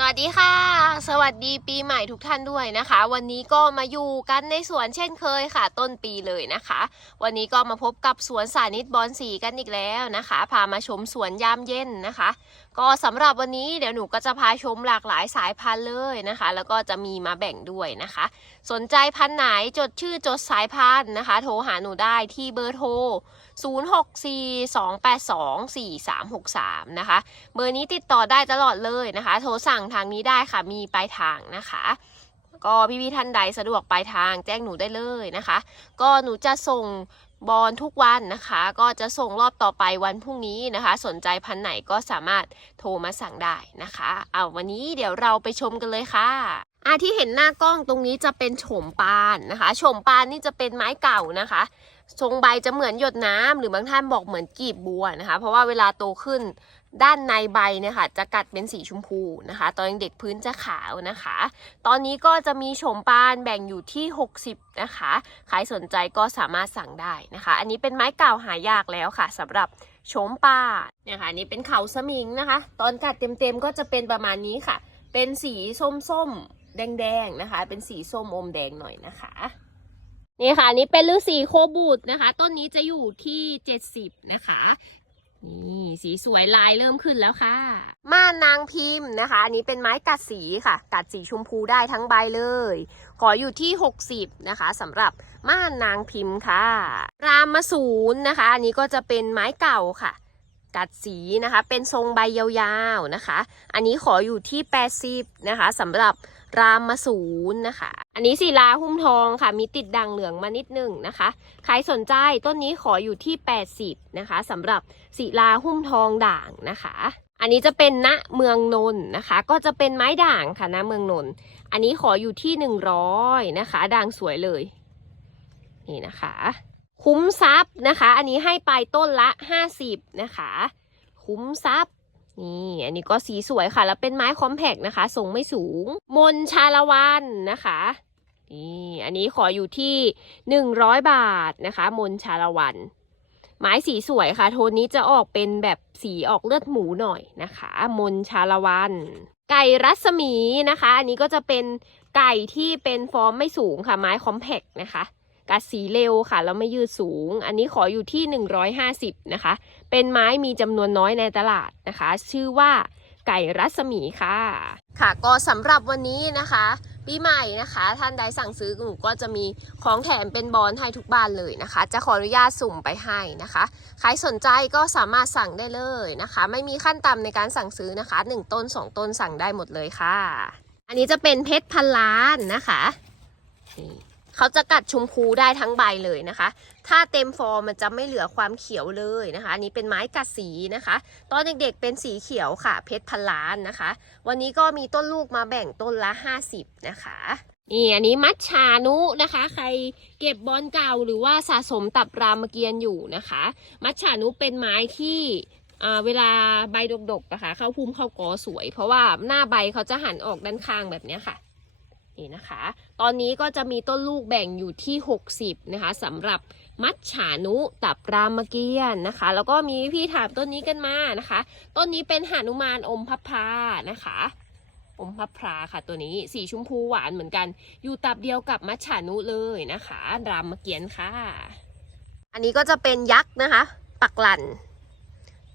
สวัสดีค่ะ สวัสดีปีใหม่ทุกท่านด้วยนะคะ วันนี้ก็มาอยู่กันในสวนเช่นเคยค่ะ ต้นปีเลยนะคะ วันนี้ก็มาพบกับสวนสานิตบอนสีกันอีกแล้วนะคะ พามาชมสวนยามเย็นนะคะ ก็สำหรับวันนี้เดี๋ยวหนูก็จะพาชมหลากหลายสายพันธุ์เลยนะคะ แล้วก็จะมีมาแบ่งด้วยนะคะ สนใจพันธุ์ไหนจดชื่อจดสายพันธุ์นะคะ โทรหาหนูได้ที่เบอร์โทร 0642824363 นะคะ เบอร์นี้ติดต่อได้ตลอดเลยนะคะ โทรสั่งทางนี้ได้ค่ะ มีปลายทางนะคะ ก็พี่ๆท่านใดสะดวกปลายทางแจ้งหนูได้เลยนะคะ ก็หนูจะส่งบอลทุกวันนะคะ ก็จะส่งรอบต่อไปวันพรุ่งนี้นะคะ สนใจพันไหนก็สามารถโทรมาสั่งได้นะคะ เอาวันนี้เดี๋ยวเราไปชมกันเลยค่ะอะที่เห็นหน้ากล้องตรงนี้จะเป็นโฉมปานนะคะโฉมปานนี่จะเป็นไม้เก่านะคะ ทรงใบจะเหมือนหยดน้ำหรือบางท่านบอกเหมือนกีบบัวนะคะ เพราะว่าเวลาโตขึ้นด้านในใบเนี่ยค่ะจะกัดเป็นสีชมพูนะคะ ตอนยังเด็กพื้นจะขาวนะคะ ตอนนี้ก็จะมีโฉมปานแบ่งอยู่ที่ 60 นะคะใครสนใจก็สามารถสั่งได้นะคะ อันนี้เป็นไม้เก่าหายากแล้วค่ะสำหรับโฉมปานเนี่ยค่ะนนี้เป็นเขาสมิงนะคะ ตอนกัดเต็มๆก็จะเป็นประมาณนี้ค่ะ เป็นสีส้มๆแดงๆนะคะ เป็นสีส้มอมแดงหน่อยนะคะ นี่ค่ะนนี้เป็นฤาษีโคบูดนะคะ ต้นนี้จะอยู่ที่70นะคะนี่สีสวยลายเริ่มขึ้นแล้วค่ะ ม่านนางพิมพ์นะคะ อันนี้เป็นไม้กัดสีค่ะ กัดสีชมพูได้ทั้งใบเลย ขออยู่ที่ 60 นะคะสำหรับม่านนางพิมพ์ค่ะ รามสูนนะคะ อันนี้ก็จะเป็นไม้เก่าค่ะ กัดสีนะคะ เป็นทรงใบยาวๆนะคะ อันนี้ขออยู่ที่ 80 นะคะสำหรับ รามมาสูนนะคะ อันนี้ศิลาหุ้มทองค่ะ มีติดด่างเหลืองมานิดนึงนะคะ ใครสนใจต้นนี้ขออยู่ที่ 80 นะคะสำหรับศิลาหุ้มทองด่างนะคะ อันนี้จะเป็นณเมืองนนท์นะคะ ก็จะเป็นไม้ด่างค่ะณเมืองนนท์อันนี้ขออยู่ที่ 100 นะคะ ด่างสวยเลย นี่นะคะ คุ้มทรัพย์นะคะ อันนี้ให้ไปต้นละ 50 นะคะ คุ้มทรัพย์ นี่ อันนี้ก็สีสวยค่ะ แล้วเป็นไม้คอมแพกนะคะทรงไม่สูง มนชาละวันนะคะนี่อันนี้ขออยู่ที่100บาทนะคะ มนชาละวัน ไม้สีสวยค่ะ โทนนี้จะออกเป็นแบบสีออกเลือดหมูหน่อยนะคะ มนชาละวัน ไก่รัศมีนะคะ อันนี้ก็จะเป็นไก่ที่เป็นฟอร์มไม่สูงค่ะ ไม้คอมแพกนะคะ กัดสีเร็วค่ะ แล้วไม่ยืดสูง อันนี้ขออยู่ที่ 150 นะคะ เป็นไม้มีจำนวนน้อยในตลาดนะคะ ชื่อว่าไก่รัศมีค่ะ ค่ะก็สำหรับวันนี้นะคะปีใหม่นะคะ ท่านใดสั่งซื้อหนูก็จะมีของแถมเป็นบอลให้ทุกบ้านเลยนะคะ จะขออนุญาตสุ่มไปให้นะคะใครสนใจก็สามารถสั่งได้เลยนะคะ ไม่มีขั้นต่ำในการสั่งซื้อนะคะ 1 ต้น 2 ต้นสั่งได้หมดเลยค่ะ อันนี้จะเป็นเพชรพันล้านนะคะนี่ เขาจะกัดชมพูได้ทั้งใบเลยนะคะ ถ้าเต็มฟอร์มมันจะไม่เหลือความเขียวเลยนะคะ อันนี้เป็นไม้กัดสีนะคะ ตอนเด็กๆเป็นสีเขียวค่ะ เพชรพันล้านนะคะ วันนี้ก็มีต้นลูกมาแบ่งต้นละ 50 นะคะนี่อันนี้มัชชานุนะคะ ใครเก็บบอลเก่าหรือว่าสะสมตับรามเกียรติ์อยู่นะคะ มัชชานุเป็นไม้ที่อ่าเวลาใบดกๆนะคะ เข้าพุ่มเข้ากอสวย เพราะว่าหน้าใบเขาจะหันออกด้านข้างแบบนี้ค่ะ นี่นะคะ ตอนนี้ก็จะมีต้นลูกแบ่งอยู่ที่ 60 นะคะสำหรับมัจฉานุตับรามเกียร์นะคะ แล้วก็มีพี่ถามต้นนี้กันมานะคะ ต้นนี้เป็นหานุมานอมพับพานะคะอมพับพลาค่ะตัวนี้สีชมพูหวานเหมือนกัน อยู่ตับเดียวกับมัจฉานุเลยนะคะ รามเกียร์ค่ะ อันนี้ก็จะเป็นยักษ์นะคะ ปักหลัน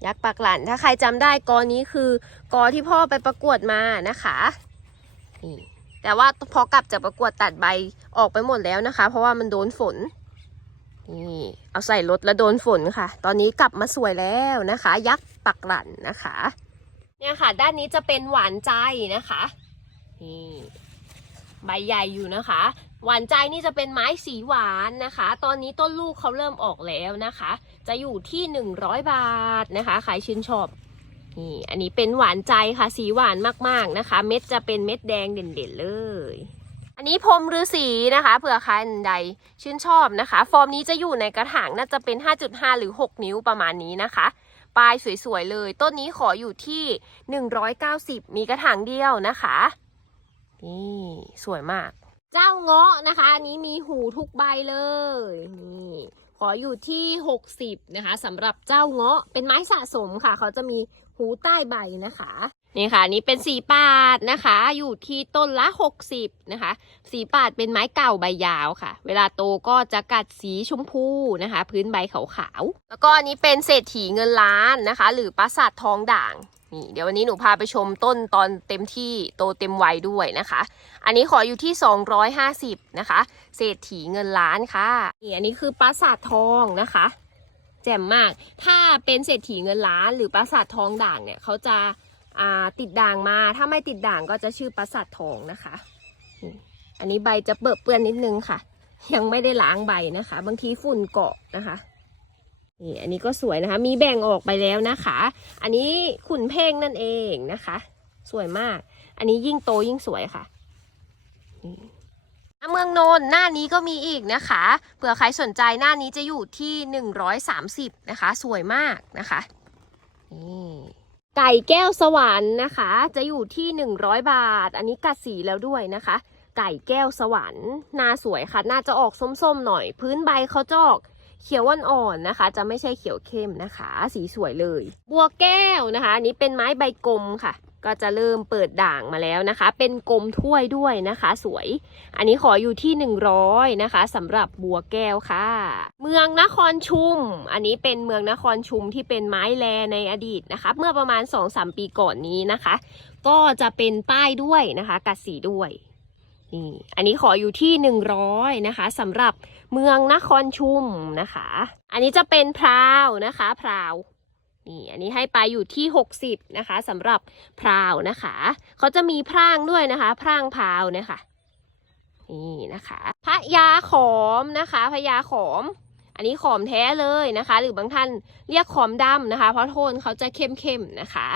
ยักษ์ปักหลันถ้าใครจำได้กอนี้คือกอที่พ่อไปประกวดมานะคะนี่ แต่ว่าพอกลับจากประกวดตัดใบออกไปหมดแล้วนะคะ เพราะว่ามันโดนฝนนี่เอาใส่รถแล้วโดนฝนค่ะ ตอนนี้กลับมาสวยแล้วนะคะ ยักษ์ปักหลันนะคะ เนี่ยค่ะ ด้านนี้จะเป็นหวานใจนะคะนี่ใบใหญ่อยู่นะคะ หวานใจนี่จะเป็นไม้สีหวานนะคะ ตอนนี้ต้นลูกเขาเริ่มออกแล้วนะคะ จะอยู่ที่ 100 บาทนะคะ ใครชื่นชอบ นี่ อันนี้เป็นหวานใจค่ะ สีหวานมากๆนะคะ เม็ดจะเป็นเม็ดแดงเด่นๆเลย อันนี้พรมฤาษีนะคะ เผื่อใครใดชื่นชอบนะคะ ฟอร์มนี้จะอยู่ในกระถางน่าจะเป็น 5.5 หรือ 6 นิ้วประมาณนี้นะคะ ปลายสวยๆเลย ต้นนี้ขออยู่ที่ 190 มีกระถางเดียวนะคะ นี่สวยมาก เจ้าเงาะนะคะ อันนี้มีหูทุกใบเลย นี่ขออยู่ที่ 60 นะคะสำหรับเจ้าเงาะเป็นไม้สะสมค่ะ เขาจะมี หูใต้ใบนะคะ นี่ค่ะอันนี้เป็นสีปาดนะคะ อยู่ที่ต้นละ 60 นะคะ สีปาดเป็นไม้เก่าใบยาวค่ะ เวลาโตก็จะกัดสีชมพูนะคะ พื้นใบขาวๆ แล้วก็อันนี้เป็นเศรษฐีเงินล้านนะคะ หรือปราสาททองด่าง นี่เดี๋ยววันนี้หนูพาไปชมต้นตอนเต็มที่โตเต็มวัยด้วยนะคะ อันนี้ขออยู่ที่ 250 นะคะ เศรษฐีเงินล้านค่ะ นี่อันนี้คือปราสาททองนะคะ แจ่มมาก ถ้าเป็นเศรษฐีเงินล้านหรือปราสาททองด่างเนี่ยเขาจะาติดด่างมา ถ้าไม่ติดด่างก็จะชื่อปราสาททองนะคะ อันนี้ใบจะเปิดเปื้อนนิดนึงค่ะ ยังไม่ได้ล้างใบนะคะ บางทีฝุ่นเกาะนะคะนี่อันนี้ก็สวยนะคะ มีแบ่งออกไปแล้วนะคะ อันนี้ขุนเพ่งนั่นเองนะคะ สวยมาก อันนี้ยิ่งโตยิ่งสวยค่ะนี่ เมืองโนนหน้านี้ก็มีอีกนะคะเผื่อใครสนใจหน้านี้จะอยู่ที่ 130 นะคะ สวยมากนะคะนี่ไก่แก้วสวรรค์นะคะ จะอยู่ที่ 100 บาท อันนี้กัดสีแล้วด้วยนะคะ ไก่แก้วสวรรค์นาสวยค่ะน่าจะออกส้มๆหน่อย พื้นใบเขาจออกเขียวอ่อนๆนะคะ จะไม่ใช่เขียวเข้มนะคะ สีสวยเลย บัวแก้วนะคะอันนี้เป็นไม้ใบกลมค่ะ ก็จะเริ่มเปิดด่างมาแล้วนะคะ เป็นกลมถ้วยด้วยนะคะ สวย อันนี้ขออยู่ที่ 100 นะคะสำหรับบัวแก้วค่ะ เมืองนครชุม อันนี้เป็นเมืองนครชุมที่เป็นไม้แลในอดีตนะคะ เมื่อประมาณ 2-3 ปีก่อนนี้นะคะ ก็จะเป็นป้ายด้วยนะคะกัดสีด้วยนี่อันนี้ขออยู่ที่ 100 นะคะสำหรับเมืองนครชุมนะคะ อันนี้จะเป็นพราวนะคะพราว นี่อันนี้ให้ไปอยู่ที่ 60 นะคะสำหรับพราวนะคะ เขาจะมีพร่างด้วยนะคะ พร่างพราวนะคะนี่นะคะพระยาขอมนะคะพระยาขอม อันนี้ขอมแท้เลยนะคะ หรือบางท่านเรียกขอมดำนะคะ เพราะโทนเขาจะเข้มๆนะคะ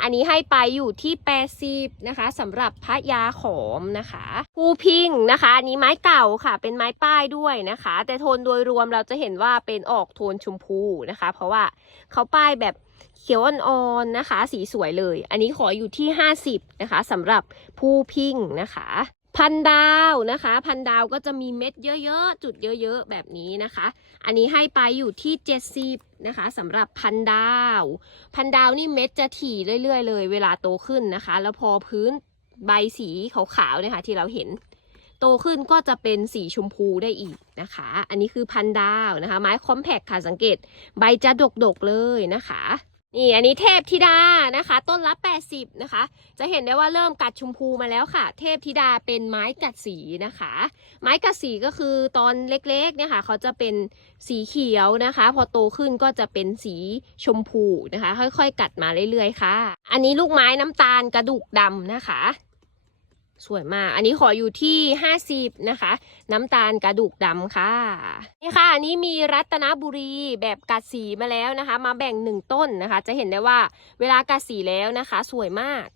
อันนี้ให้ไปอยู่ที่80นะคะสำหรับพระยาขอมนะคะภูพิงนะคะ อันนี้ไม้เก่าค่ะ เป็นไม้ป้ายด้วยนะคะ แต่โทนโดยรวมเราจะเห็นว่าเป็นออกโทนชมพูนะคะ เพราะว่าเขาป้ายแบบเขียวอ่อนๆนะคะ สีสวยเลย อันนี้ขออยู่ที่ 50นะคะสำหรับผู้พิงนะคะ พันดาวนะคะ พันดาวก็จะมีเม็ดเยอะๆ จุดเยอะๆ แบบนี้นะคะ อันนี้ให้ไปอยู่ที่ 70 นะคะสำหรับพันดาว พันดาวนี่เม็ดจะถี่เรื่อยๆ เลย เวลาโตขึ้นนะคะ แล้วพอพื้นใบสีขาวๆเนี่ยค่ะที่เราเห็น โตขึ้นก็จะเป็นสีชมพูได้อีกนะคะ อันนี้คือพันดาวนะคะ ไม้คอมแพคค่ะสังเกต ใบจะดกๆเลยนะคะ นี่อันนี้เทพธิดานะคะ ต้นละ 80 นะคะ จะเห็นได้ว่าเริ่มกัดชมพูมาแล้วค่ะ เทพธิดาเป็นไม้กัดสีนะคะ ไม้กัดสีก็คือตอนเล็กๆเนี่ยค่ะเขาจะเป็นสีเขียวนะคะ พอโตขึ้นก็จะเป็นสีชมพูนะคะ ค่อยๆ กัดมาเรื่อยๆค่ะ อันนี้ลูกไม้น้ำตาลกระดูกดำนะคะ สวยมาก อันนี้ขออยู่ที่ 50 นะคะ น้ำตาลกระดูกดำค่ะ นี่ค่ะ อันนี้มีรัตนบุรีแบบกัดสีมาแล้วนะคะ มาแบ่งหนึ่งต้นนะคะ จะเห็นได้ว่าเวลากัดสีแล้วนะคะ สวยมาก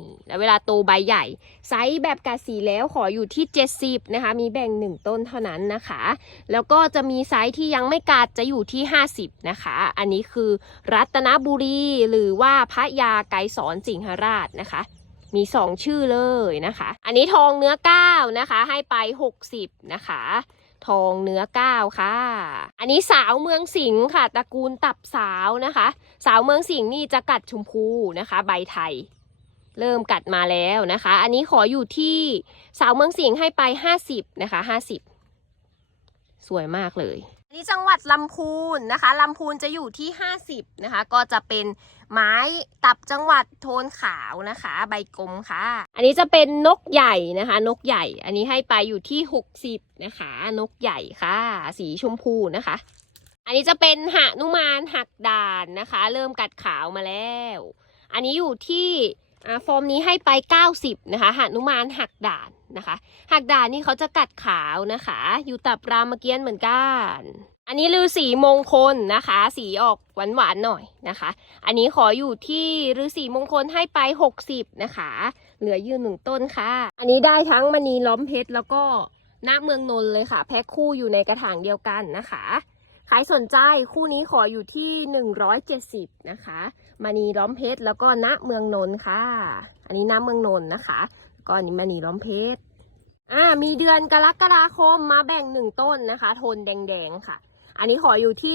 นี่ แล้วเวลาโตใบใหญ่ ไซส์แบบกัดสีแล้วขออยู่ที่ 70 นะคะ มีแบ่งหนึ่งต้นเท่านั้นนะคะ แล้วก็จะมีไซส์ที่ยังไม่กัดจะอยู่ที่ 50 นะคะ อันนี้คือรัตนบุรีหรือว่าพระยาไกรสอนสิงหราชนะคะ มีสองชื่อเลยนะคะ อันนี้ทองเนื้อก้านะคะ ให้ไป 60 นะคะ ทองเนื้อก้าวค่ะ อันนี้สาวเมืองสิงห์ค่ะตระกูลตับสาวนะคะ สาวเมืองสิงห์นี่จะกัดชมพูนะคะ ใบไทย เริ่มกัดมาแล้วนะคะ อันนี้ขออยู่ที่สาวเมืองสิงห์ให้ไป 50 นะคะ 50 สวยมากเลยอันนี้จังหวัดลำพูนนะคะลำพูนจะอยู่ที่ 50 นะคะ ก็จะเป็น ไม้ตับจังหวัดโทนขาวนะคะ ใบกลมค่ะ อันนี้จะเป็นนกใหญ่นะคะ นกใหญ่ อันนี้ให้ไปอยู่ที่ 60 นะคะ นกใหญ่ค่ะ สีชมพูนะคะ อันนี้จะเป็นหนุมานหักด่านนะคะ เริ่มกัดขาวมาแล้ว อันนี้อยู่ที่อ่าฟอร์มนี้ให้ไป 90 นะคะหนุมานหักด่านนะคะ หักด่านนี่เขาจะกัดขาวนะคะ อยู่ตับรามเกียนเหมือนกัน อันนี้ลือสีมงคลนะคะ สีออกหวานหวานหน่อยนะคะ อันนี้ขออยู่ที่ฤาษีมงคลให้ไป 60 นะคะ เหลือยืนหนึ่งต้นค่ะ อันนี้ได้ทั้งมณีล้อมเพชรแล้วก็ณเมืองนนท์เลยค่ะ แพ็คคู่อยู่ในกระถางเดียวกันนะคะใครสนใจคู่นี้ขออยู่ที่ 170 นะคะมณีล้อมเพชรแล้วก็ณเมืองนนท์ค่ะ อันนี้ณเมืองนนท์นะคะก็อันนี้มณีล้อมเพชรอ่ามีเดือนกรกฎาคมมาแบ่งหนึ่งต้นนะคะ โทนแดงๆค่ะ อันนี้ขออยู่ที่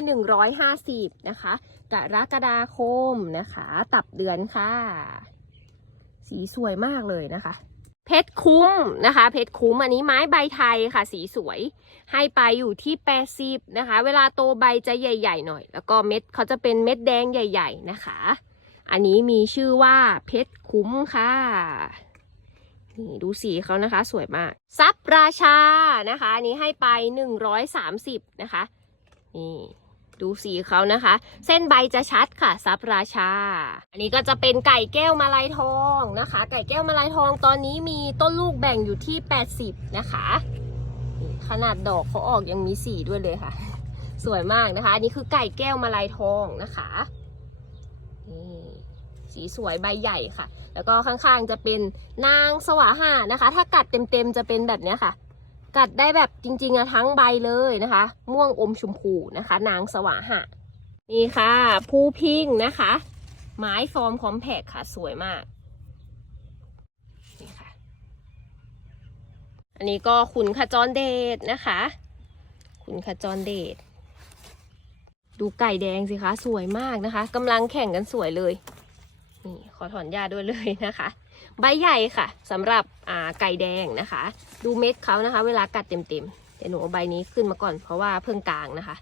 150 นะคะ กรกฎาคมนะคะ ตับเดือนค่ะ สีสวยมากเลยนะคะ เพชรคุ้มนะคะ เพชรคุ้มอันนี้ไม้ใบไทยค่ะ สีสวย ให้ไปอยู่ที่แปดสิบนะคะ เวลาโตใบจะใหญ่ ๆ หน่อย แล้วก็เม็ดเขาจะเป็นเม็ดแดงใหญ่ ๆ นะคะ อันนี้มีชื่อว่าเพชรคุ้มค่ะนี่ดูสีเขานะคะ สวยมาก ซับราชานะคะ อันนี้ให้ไปหนึ่งร้อยสามสิบนะคะ นี่ดูสีเขานะคะ เส้นใบจะชัดค่ะซับราชา อันนี้ก็จะเป็นไก่แก้วมาลายทองนะคะ ไก่แก้วมาลายทองตอนนี้มีต้นลูกแบ่งอยู่ที่ 80 นะคะขนาดดอกเขาออกยังมีสีด้วยเลยค่ะ สวยมากนะคะอันนี้คือไก่แก้วมาลายทองนะคะนี่สีสวยใบใหญ่ค่ะ แล้วก็ข้างๆจะเป็นนางสวาหานะคะ ถ้ากัดเต็มๆจะเป็นแบบนี้ค่ะ กัดได้แบบจริงๆอะทั้งใบเลยนะคะ ม่วงอมชมพูนะคะ นางสวาหะนี่ค่ะภูพิงนะคะ ไม้ฟอร์มคอมแพคค่ะสวยมากนี่ค่ะอันนี้ก็ขุนขจรเดชนะคะ ขุนขจรเดชดูไก่แดงสิคะสวยมากนะคะกำลังแข่งกันสวยเลยนี่ขอถอนหญ้าด้วยเลยนะคะ ใบใหญ่ค่ะสำหรับไก่แดงนะคะ ดูเม็ดเขานะคะ เวลากัดเต็มๆเดี๋ยวหนูเอาใบนี้ขึ้นมาก่อนเพราะว่าเพิ่งกลางนะคะ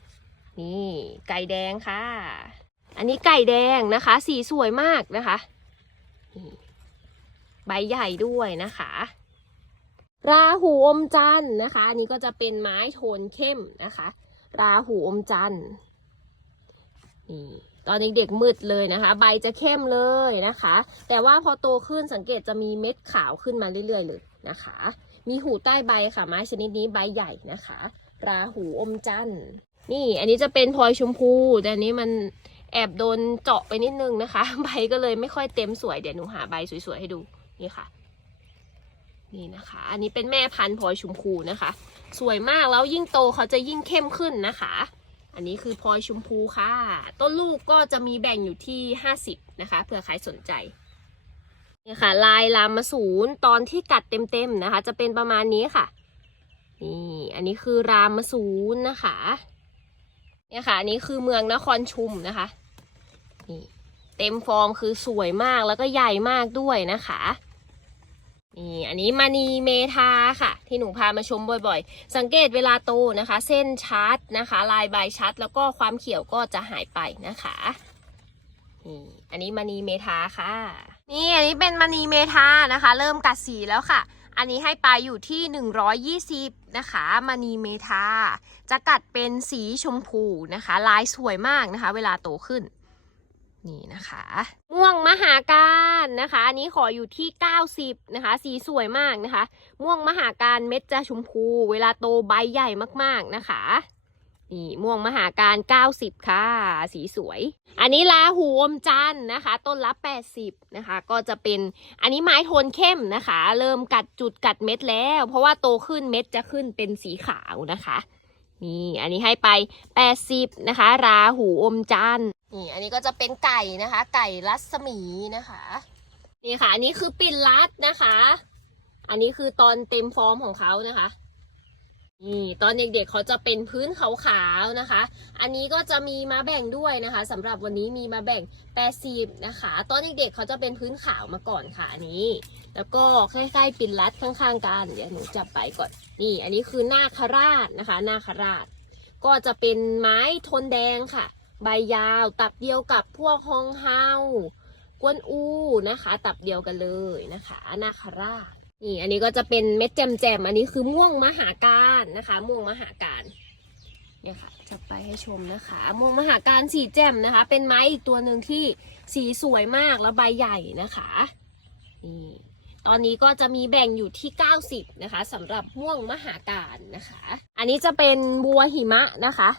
นี่ไก่แดงค่ะ อันนี้ไก่แดงนะคะ สีสวยมากนะคะใบใหญ่ด้วยนะคะ ราหูอมจันนะคะ อันนี้ก็จะเป็นไม้โทนเข้มนะคะ ราหูอมจันนี่ ตอนเด็กๆมืดเลยนะคะ ใบจะเข้มเลยนะคะ แต่ว่าพอโตขึ้นสังเกตจะมีเม็ดขาวขึ้นมาเรื่อยๆเลยนะคะ มีหูใต้ใบค่ะไม้ชนิดนี้ใบใหญ่นะคะราหูอมจันทร์นี่อันนี้จะเป็นพลอยชมพู แต่อันนี้มันแอบโดนเจาะไปนิดนึงนะคะ ใบก็เลยไม่ค่อยเต็มสวยเดี๋ยวหนูหาใบสวยๆให้ดูนี่ค่ะ นี่นะคะ อันนี้เป็นแม่พันธุ์พลอยชมพูนะคะ สวยมากแล้วยิ่งโตเขาจะยิ่งเข้มขึ้นนะคะ อันนี้คือพลอยชมพูค่ะ ต้นลูกก็จะมีแบ่งอยู่ที่ 50 นะคะ เผื่อใครสนใจเนี่ยค่ะ ลายลามาสูนตอนที่กัดเต็มๆนะคะ จะเป็นประมาณนี้ค่ะ นี่ อันนี้คือรามสูนนะคะเนี่ยค่ะ อันนี้คือเมืองนครชุมนะคะ นี่เต็มฟอร์มคือสวยมากแล้วก็ใหญ่มากด้วยนะคะ นี่อันนี้มานีเมทาค่ะ ที่หนูพามาชมบ่อยๆ สังเกตเวลาโตนะคะ เส้นชัดนะคะ ลายใบชัด แล้วก็ความเขียวก็จะหายไปนะคะนี่อันนี้มานีเมทาค่ะ นี่อันนี้เป็นมานีเมทานะคะ เริ่มกัดสีแล้วค่ะ อันนี้ให้ไปอยู่ที่ 120 นะคะมานีเมทาจะกัดเป็นสีชมพูนะคะ ลายสวยมากนะคะ เวลาโตขึ้น นี่นะคะ ม่วงมหาการนะคะ อันนี้ขออยู่ที่ 90 นะคะ สีสวยมากนะคะ ม่วงมหาการเม็ดจะชมพู เวลาโตใบใหญ่มากๆนะคะ นี่ม่วงมหาการ 90 ค่ะ สีสวย อันนี้ลาหูอมจันนะคะ ต้นละ 80 นะคะ ก็จะเป็นอันนี้ไม้โทนเข้มนะคะ เริ่มกัดจุดกัดเม็ดแล้ว เพราะว่าโตขึ้นเม็ดจะขึ้นเป็นสีขาวนะคะ นี่อันนี้ให้ไป 80 นะคะ ราหูอมจัน นี่อันนี้ก็จะเป็นไก่นะคะ ไก่รัศมีนะคะ นี่ค่ะ อันนี้คือปิ่นรัดนะคะ อันนี้คือตอนเต็มฟอร์มของเขานะคะนี่ตอนเด็กๆเขาจะเป็นพื้นขาวๆนะคะ อันนี้ก็จะมีมาแบ่งด้วยนะคะสำหรับวันนี้มีมาแบ่ง80นะคะ ตอนเด็กๆเขาจะเป็นพื้นขาวมาก่อนค่ะอันนี้ แล้วก็ใกล้ๆปิ่นรัดข้างๆกันเดี๋ยวหนูจับไปก่อนนี่ อันนี้คือนาคราชนะคะ นาคราช ก็จะเป็นไม้ทนแดงค่ะ ใบยาว ตับเดียวกับพวกฮองเฮากวนอูนะคะ ตับเดียวกันเลยนะคะอนาคารานี่อันนี้ก็จะเป็นเม็ดแจ่มๆอันนี้คือม่วงมหาการนะคะ ม่วงมหาการเนี่ยค่ะจะไปให้ชมนะคะม่วงมหาการสีแจ่มนะคะ เป็นไม้อีกตัวหนึ่งที่สีสวยมากแล้วใบใหญ่นะคะนี่ตอนนี้ก็จะมีแบ่งอยู่ที่ 90 นะคะสำหรับม่วงมหาการนะคะ อันนี้จะเป็นบัวหิมะนะคะ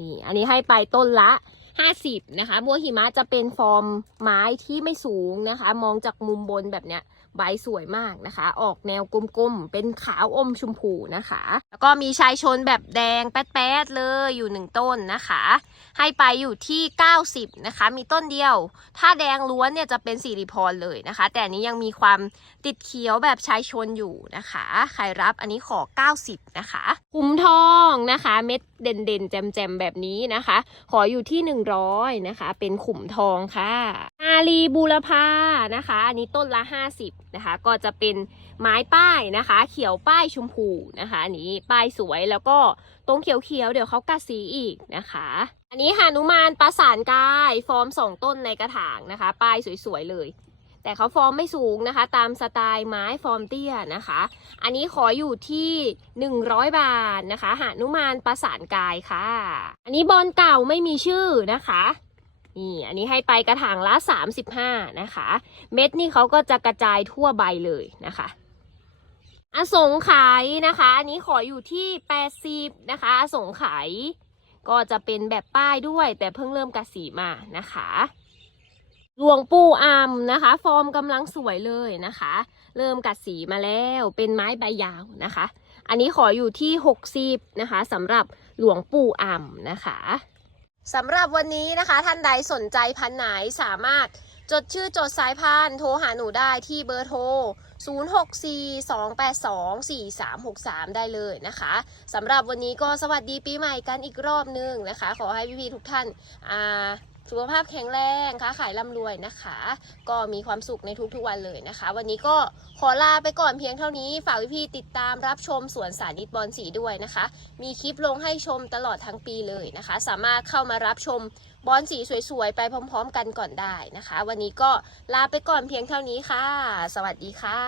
นี่อันนี้ให้ไปต้นละ50นะคะ บัวหิมะจะเป็นฟอร์มไม้ที่ไม่สูงนะคะ มองจากมุมบนแบบเนี้ยใบสวยมากนะคะ ออกแนวกลมๆ เป็นขาวอมชมพูนะคะ แล้วก็มีชายชนแบบแดงแป๊ดๆเลยอยู่หนึ่งต้นนะคะ ให้ไปอยู่ที่ 90 นะคะ มีต้นเดียว ถ้าแดงล้วนเนี่ยจะเป็นสิริพรเลยนะคะ แต่อันนี้ยังมีความติดเขียวแบบชายชนอยู่นะคะ ใครรับอันนี้ขอ 90 นะคะขุมทองนะคะ เม็ด เด่นเด่นๆ แจมแจมๆ แบบนี้นะคะ ขออยู่ที่ 100 นะคะ เป็นขุมทองค่ะอาลีบูรพานะคะ อันนี้ต้นละ 50 นะคะ ก็จะเป็นไม้ป้ายนะคะ เขียวป้ายชมพูนะคะ อันนี้ป้ายสวยแล้วก็ตรงเขียวๆ เดี๋ยวเขากัดสีอีกนะคะอันนี้หานุมานประสานกาย ฟอร์มสองต้นในกระถางนะคะ ป้ายสวยๆเลย แต่เขาฟอร์มไม่สูงนะคะ ตามสไตล์ไม้ฟอร์มเตี้ยนะคะ อันนี้ขออยู่ที่ 100 บาทนะคะ หานุมานประสานกายค่ะ อันนี้บอลเก่าไม่มีชื่อนะคะนี่อันนี้ให้ไปกระถางละ 35 นะคะ เม็ดนี่เขาก็จะกระจายทั่วใบเลยนะคะอสงไขยนะคะ อันนี้ขออยู่ที่ 80 นะคะอสงไขยก็จะเป็นแบบป้ายด้วย แต่เพิ่งเริ่มกัดสีมานะคะ หลวงปู่อัมนะคะ ฟอร์มกำลังสวยเลยนะคะ เริ่มกัดสีมาแล้วเป็นไม้ใบยาวนะคะ อันนี้ขออยู่ที่ 60นะคะสำหรับหลวงปู่อ่ำนะคะสำหรับวันนี้นะคะ ท่านใดสนใจพันไหนสามารถจดชื่อจดสายพันธุ์โทรหาหนูได้ที่เบอร์โทร 0642824363 ได้เลยนะคะสำหรับวันนี้ก็สวัสดีปีใหม่กันอีกรอบนึงนะคะ ขอให้พี่ๆทุกท่านอ่า สุขภาพแข็งแรงค้าขายร่ำรวยนะคะ ก็มีความสุขในทุกๆวันเลยนะคะ วันนี้ก็ขอลาไปก่อนเพียงเท่านี้ฝากพี่ๆติดตามรับชมสวนสาธิตบอลสีด้วยนะคะ มีคลิปลงให้ชมตลอดทั้งปีเลยนะคะ สามารถเข้ามารับชมบอลสีสวยๆ ไปพร้อม ๆ กันก่อนได้นะคะ วันนี้ก็ลาไปก่อนเพียงเท่านี้ค่ะ สวัสดีค่ะ